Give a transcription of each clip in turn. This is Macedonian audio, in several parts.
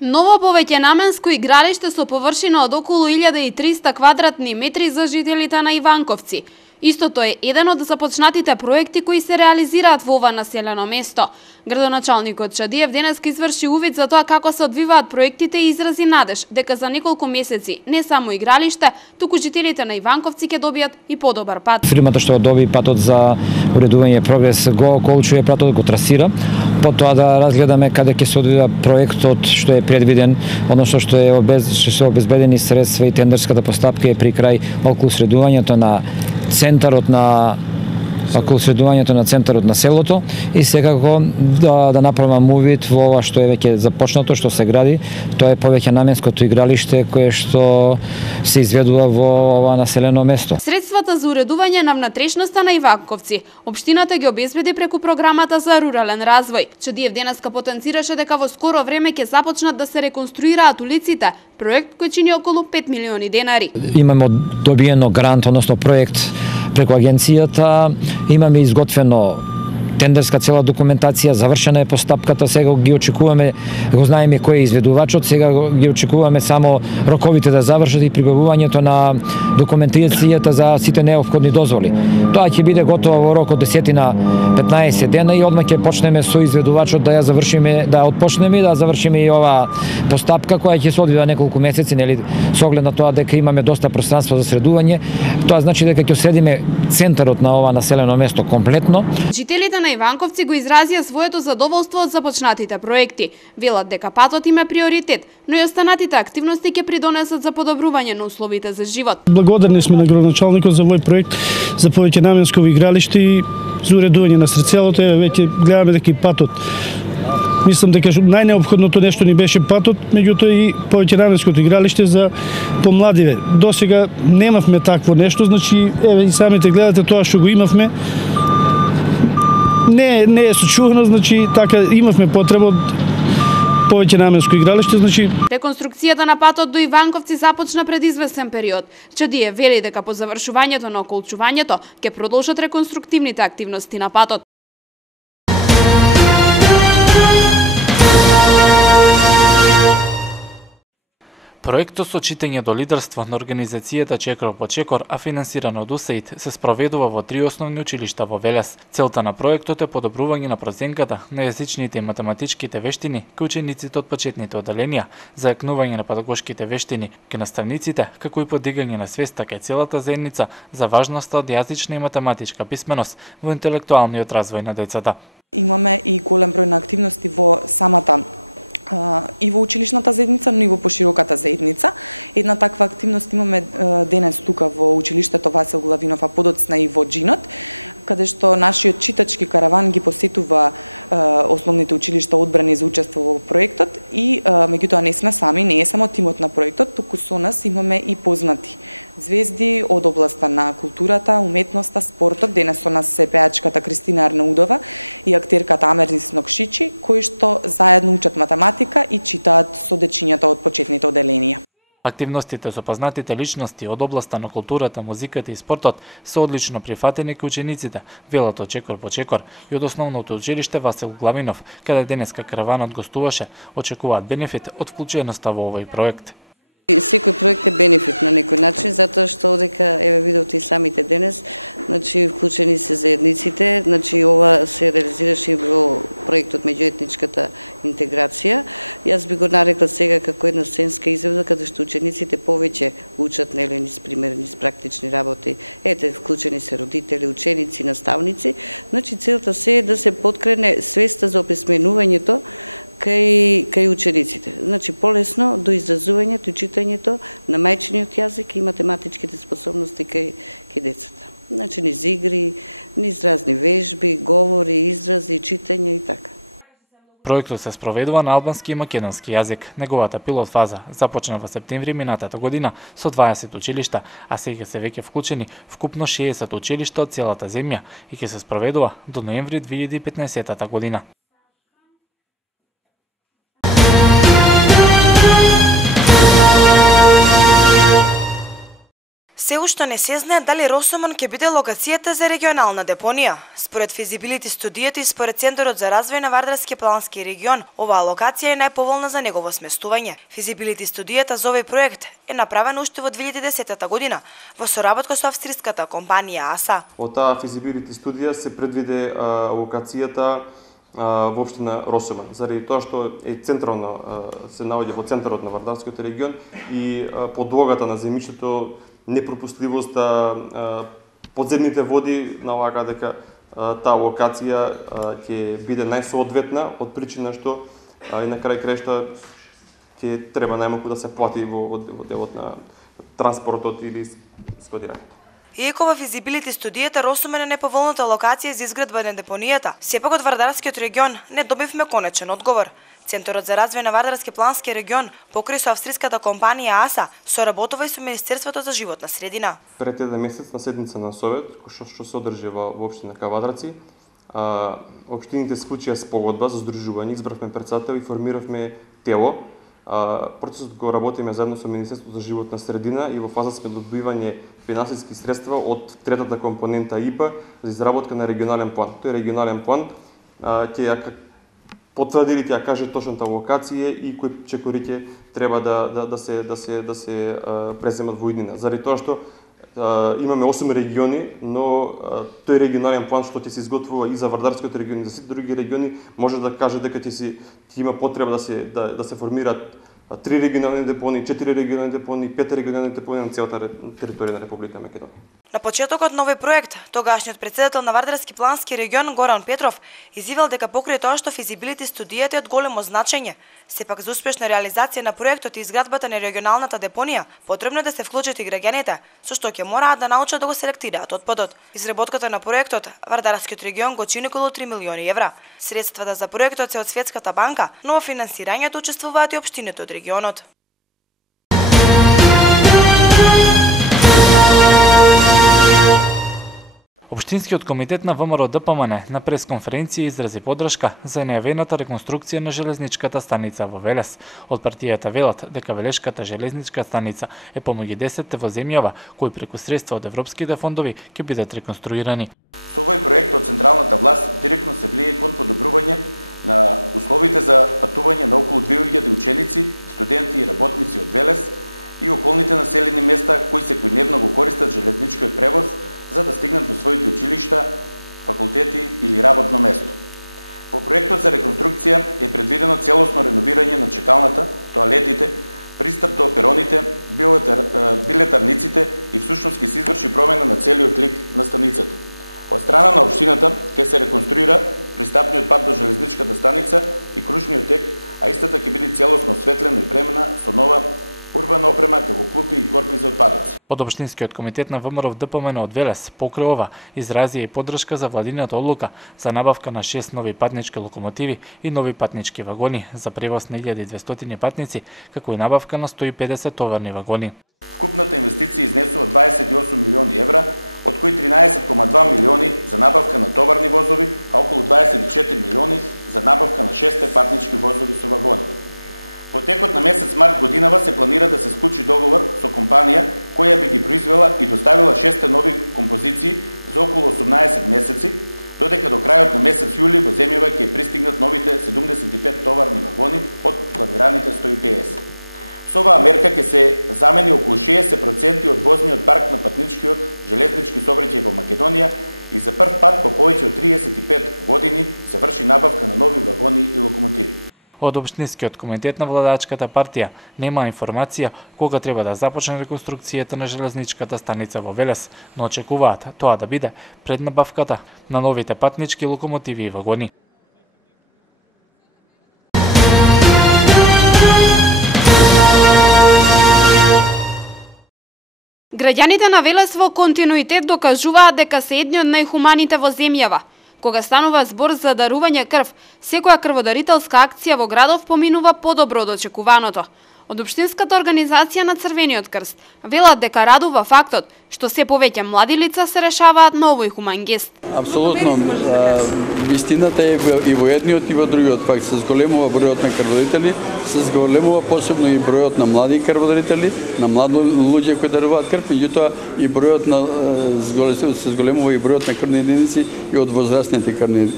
Ново повеќе наменско игралиште со површина од околу 1300 квадратни метри за жителите на Иванковци. Истото е еден од започнатите проекти кои се реализираат во ова населено место. Градоначалникот Чадиев денеска изврши увид за тоа како се одвиваат проектите и изрази надеж дека за неколку месеци не само игралиште, туку жителите на Иванковци ќе добијат и подобар пат. Фирмата што доби патот за уредување Прогрес го околчува патот, го трасира. Потоа да разгледаме каде ќе се одвива проектот што е предвиден, односно што се обезбедени средства и тендерската постапка е при крај околу средувањето на центарот на центарот на селото и секако да направам увид во ова што е веќе започнато, што се гради, тоа е повеќе наменското игралиште кое што се изведува во ова населено место. Средствата за уредување на внатрешноста на Иванковци општината ги обезбеди преку програмата за рурален развој. Чадиев денеска потенцираше дека во скоро време ќе започнат да се реконструираат улиците, проект кој чини околу 5 милиони денари. Имаме добиено грант, односно проект преку агенцијата, имаме изготвено тендерска цела документација, завршена е постапката, сега ги очекуваме, го знаеме кој е изведувачот, сега ги очекуваме само роковите да завршат и прибавувањето на документацијата за сите неопходни дозволи. Тоа ќе биде готово во рок од 10 на 15 дена и одмah ќе почнеме со изведувачот да ја завршиме, да отпочнеме и да завршиме и ова постапка која ќе се одвива неколку месеци, нели, со оглед на тоа дека имаме доста пространство за средување. Тоа значи дека ќе средиме центарот на ова населено место комплетно. Жителите на Иванковци го изразија своето задоволство од започнатите проекти. Велат дека патот им е приоритет, но и останатите активности ќе придонесат за подобрување на условите за живот. Благодарни сме на градоначалникот за овој проект за повеќе наменско игралиште и за уредување на селото. Веќе гледаме дека и патот. Мислам дека најнеопходното нешто ни беше патот, меѓутоа и повеќе наменското игралиште за помладиве. Досега немавме такво нешто, значи еве и самите гледате тоа што го имавме. Не е сочувано, значи така имавме потреба од повеќе наменско игралиште, значи реконструкцијата на патот до Иванковци започна пред известен период. Чадиев вели дека по завршувањето на околчувањето ќе продолжат реконструктивните активности на патот. Проектот со читање до лидерство на организацијата Чекор по Чекор, а финансиран од УСАИД, се спроведува во 3 основни училишта во Велес. Целта на проектот е подобрување на проценката на јазичните и математичките вештини кај учениците од почетните оделенија, зајакнување на педагошките вештини кај наставниците, како и подигање на свеста кај целата заедница за важноста од јазична и математичка писменост во интелектуалниот развој на децата. Имаме и голем број на активности во самата и во училишната заедница, но и во пошироката заедница. Една таква активност имаме денес тука во училиштето Васил Главинов, а подоцна и во Джинот, каде што нашиот читачки караван ги посетува основните училишта одбрани за учество во проектот и меѓутоа не сме сами, не е само тимот на проектот, туку со нас имаме и познати звезди од областа на културата, уметноста, спортот. Денес со нас се пеачката Кристина Арнаудова и актерката Амернис Нокшичи, кои што заедно учат математика и читаат со дечињата од почетните оделенија. Активностите со познатите личности од областа на културата, музиката и спортот се одлично прифатени кај учениците, велат од Чекор по Чекор и од основното училиште Васил Главинов, каде денеска караванот гостуваше, очекуваат бенефит од вклученоста во овој проект. Секој проект е бенефит на некој начин, затоа што одека, еве видовте и самите денес, значи вклучени се заедниците, значи ова се реализираше во проектот меѓуетничката интеграција. Јас би го нарекла сега како една сценска изведба каде што учениците повеќе учат, нели, низ пример, низ практични работи. Ете, вклучени се родители, ученици, наставници. Значи целта се е да се поткрене свеста за описменувањето кај учениците. Значи полесно до изразувањето и читањето на мајчиниот јазик и математичките способности кај децата. Значи низ игри, низ разни вежби, говори, изрази, читање и така. Проектот се спроведува на албански и македонски јазик. Неговата пилот фаза започна во септември минатата година со 20 училишта, а сега се веќе вклучени вкупно 60 училишта од целата земја и ќе се спроведува до ноември 2015 година. Се уште не се знае дали Росомон ќе биде локацијата за регионална депонија. Според физибилити студијата и според Центарот за развој на Вардарски плански регион, оваа локација е најповолна за негово сместување. Физибилити студијата за овој проект е направена уште во 2010 година во соработка со австриската компанија АСА. Од таа физибилити студија се предвиде локацијата во општина Росомон, заради тоа што е централно се наоѓа во центарот на Вардарскиот регион и подлогата на земјиштето, непропустливоста, подземните води налага дека таа локација ќе биде најсоодветна од причина што и на крај крајшта ќе треба најмалку да се плати во делот на транспортот или складирањето. Иако во физибилити студијата Росомон е неповолната локација за изградба на депонијата, сепак од Вардарскиот регион не добивме конечен одговор. Центарот за развој на Вардарски плански регион, покрај со австриската компанија АСА, соработува и со Министерството за животна средина. Пред еден месец на седница на Совет, што се одржи во општина Кавадраци, општините склучија спогодба за здружување, избравме претседател и формиравме тело. Процесот го работиме заедно со Министерството за животна средина и во фаза сме добивање финансиски средства од третата компонента ИПА за изработка на регионален план. Тој регионален план ќе ја потврди или ќе ја каже точната локација и кои чекориќа треба да се преземат во иднина. Заради тоа што имаме 8 региони, но тој регионален план што ќе се изготвува и за Вардарскиот регион и за сите други региони може да каже дека ќе има потреба да се формираат 3 регионални депонии, 4 регионални депонии, 5 регионални депонии на целата територија на Република Македонија. На почетокот на овој проект, тогашниот претседател на Вардарски плански регион Горан Петров изјавил дека покрај тоа што физибилити студијата е од големо значење, сепак за успешна реализација на проектот и изградбата на регионалната депонија, потребно е да се вклучат и граѓаните, со што ќе мораат да научат да го селектираат отпадот. Изработката на проектот Вардарскиот регион го чини околу 3 милиони евра. Средствата за проектот се од Светската банка, но во финансирањето учествуваат и општините од регионот. Општинскиот комитет на ВМРО ДПМН на пресконференција изрази поддршка за најавената реконструкција на железничката станица во Велес. Од партијата велат дека Велешката железничка станица е помеѓу 10 во земјава кои преку средства од европските фондови ќе бидат реконструирани. Со овој проект од централната власт директно се влие кон подобрување на условите за патување на околу 2000 ученици, студенти и работници од Велес и околните населени места кои секојдневно го користат железничкиот превоз за да стигнат до своите училишта, факултети или работно место. Во проектот за реконструкција е предвидено целосно реновирање на чекалната, тоалетите, пристап до пероните, билетарниците и всушност ќе се изврши промена на целиот лик на станицата. Од страна на општината ќе се реконструира пристапниот пат до железничката станица и кружниот тек, а истата ќе биде целосно осветлена и премена со нова урбана опрема како клупи и корпи за отпадоци. Од Општинскиот комитет на ВМРО ДПМН од Велес покрај ова изрази и поддршка за владината одлука за набавка на 6 нови патнички локомотиви и нови патнички вагони за превоз на 1200 патници, како и набавка на 150 товарни вагони. Вкупната инвестиција изнесува 28 милиони евра, од кои 13,2 милиони за набавка на товарни возови, а околу 24 милиони за набавка на 6 патнички возови со вагони. Во текот на месец март годинава се планира да се склучи договор со компанија која би ги произвела и доставила 6 нови композиции за околу 18 месеци, додека до крајот на месец јули во земјава ќе пристигнат новите 75 товарни вагони од планираните 150. Со оваа мерка ќе се замени околу 60% од возниот парк на патничкиот железнички сообраќај во Македонија и за прв пат по повеќе од 35 години се врши набавка на нови вагони и локомотиви. Од Општинскиот комитет на владачката партија нема информација кога треба да започне реконструкцијата на железничката станица во Велес, но очекуваат тоа да биде пред набавката на новите патнички локомотиви и вагони. Граѓаните на Велес во континуитет докажуваат дека се едни од најхуманите во земјава. Кога станува збор за дарување крв, секоја крводарителска акција во градов поминува подобро од очекуваното. Од Општинската организација на Црвениот крст велат дека радува фактот што се повеќе млади лица се решаваат на овој хуман гест. Апсолутно, вистината е и во едниот и во другиот факт. Се зголемува бројот на крводарители, се зголемува посебно и бројот на млади крводарители, на млади луѓе кои даруваат крв, меѓутоа и бројот на се зголемува и бројот на крвни единици и од возрастните крвни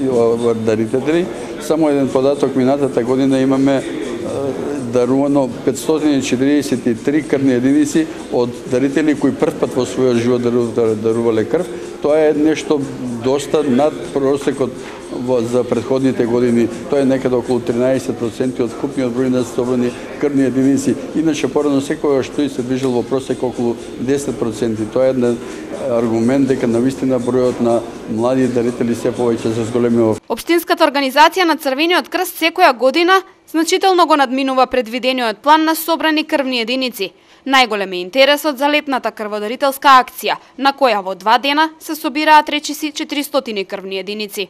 дарители. Само еден податок, минатата година имаме дарувано 543 крвни единици од дарители кои прв пат во својот живот дарувале крв. Тоа е нешто доста над просекот за претходните години. Тоа е некаде околу 13% од вкупниот број на собрани крвни единици. Иначе порано секогаш тој се движел во просек околу 10%. Тоа е еден аргумент дека навистина бројот на млади дарители се повеќе се зголемува. Општинската организација на Црвениот крст секоја година значително го надминува предвидениот план на собрани крвни единици. Најголем е интересот за летната крводарителска акција, на која во 2 дена се собираат речиси 400 крвни единици.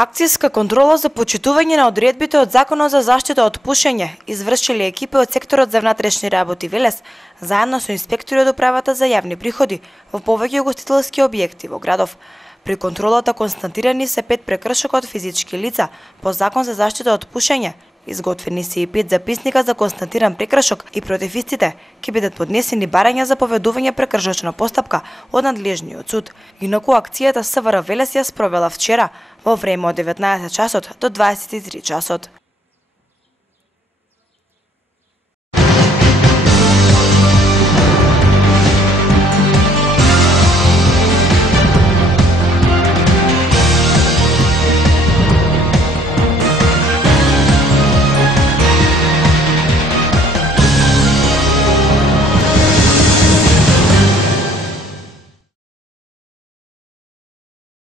Акцијска контрола за почитување на одредбите од Законот за заштита од пушење извршиле екипи од секторот за внатрешни работи Велес, заедно со инспектори од управата за јавни приходи во повеќе угостителски објекти во градов. При контролата констатирани се 5 прекршока од физички лица по Закон за заштита од пушење. Изготвени се и 5 записника за констатиран прекршок и против истите ќе бидат поднесени барања за поведување прекршочна постапка од надлежниот суд. Инаку акцијата СВР Велес ја спровела вчера во време од 19 часот до 23 часот.